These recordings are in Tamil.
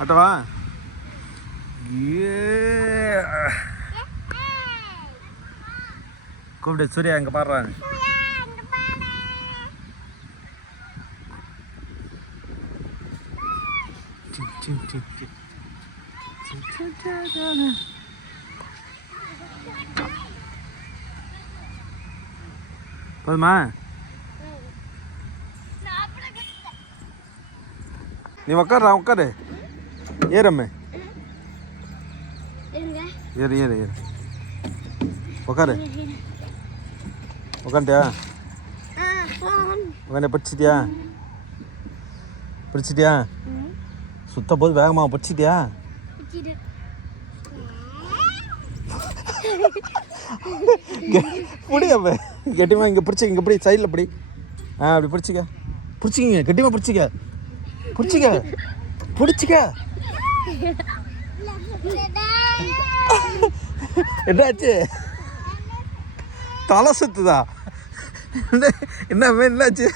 அட்டவா கூப்பிட்டு சூர்யா இங்கே பாடுறாங்க. போதுமா? நீ உக்காரு உக்காரு. ஏறம்மே ஏறு ஏறு ஏறு உக்காரு. உக்காண்டியா? உக்காண்ட பிடிச்சிட்டியா? பிடிச்சிட்டியா? சுத்த போது வேகமாக பிடிச்சிட்டியா? முடியாம கெட்டிமா இங்கே பிடிச்சிக்க. இங்கே பிடி சைடில் பிடி. அப்படி பிடிச்சிக்க. பிடிச்சிக்கிங்க கெட்டிமா பிடிச்சிக்க. பிடிச்சிக்க பிடிச்சிக்க. என்னாச்சு? தலை சுத்துதா? என்ன என்னாச்சு?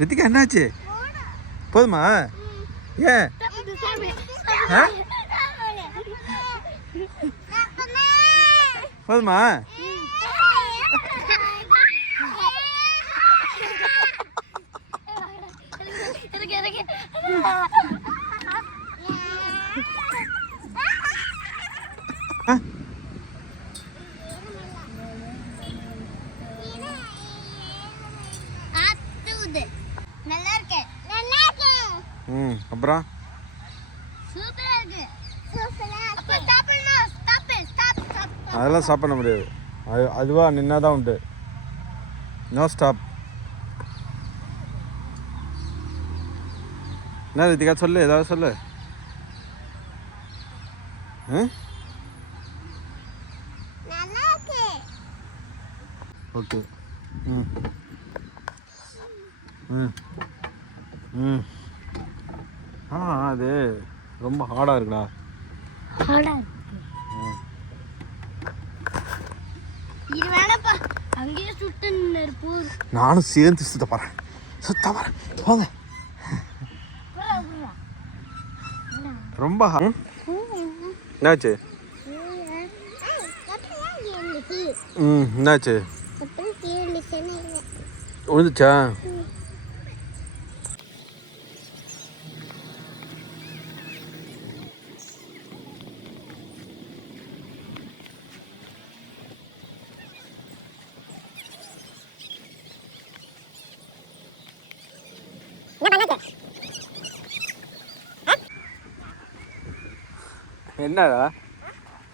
ரித்திகா என்னாச்சு? போதுமா? ஏன் போதுமா? அப்புறம் அதெல்லாம் ஸ்டாப் பண்ண முடியாது. அதுவா நின்னாதான் உண்டு. No stop. என்ன ரித்திகா சொல்லு, ஏதாவது சொல்லு. ஓகே. ம் ம் ம் அது ரொம்ப ஹார்டாக இருக்குடா. நானும் சேர்ந்து சுத்த போறேன். சுத்த போறேன். போங்க. ரொம்ப என்னாச்சு? என்னாச்சு? விழுந்துச்சா? என்னடா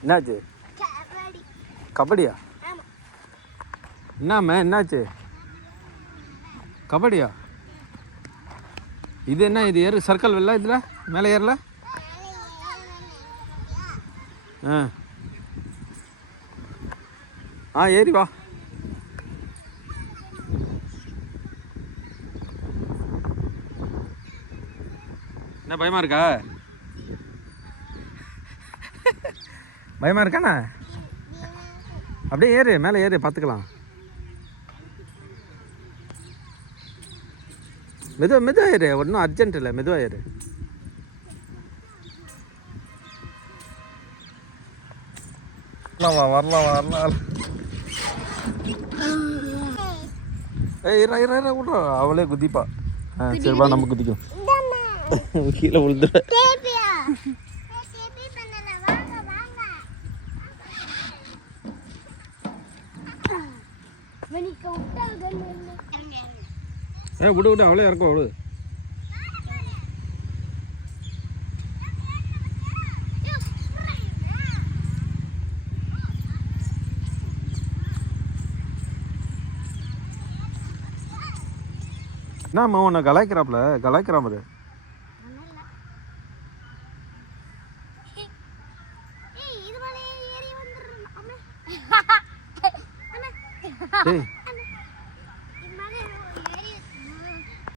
என்னாச்சு? கபடியா? என்னம்மா என்னாச்சு? கபடியா? இது என்ன? இது ஏறு சர்க்கிள் வெளில இதில் மேலே ஏறல? ஏறி வா. என்ன பயமா இருக்கா? பயமா இருக்காண்ணா? அப்படியே ஏறு, மேலே ஏறு, பார்த்துக்கலாம். மெதுவாக ஏறு, ஒன்றும் அர்ஜென்ட் இல்லை, மெதுவாக ஏறு. வரலாம். இற விட்றா, அவளே குதிப்பா. சரிப்பா, நம்ம குதிக்கும். கீழே விழுந்துட. விடு அவளே இறக்கும். விடு. என்னம்மா உன்னை கலாய்க்கிறான் பாரு. ஏய்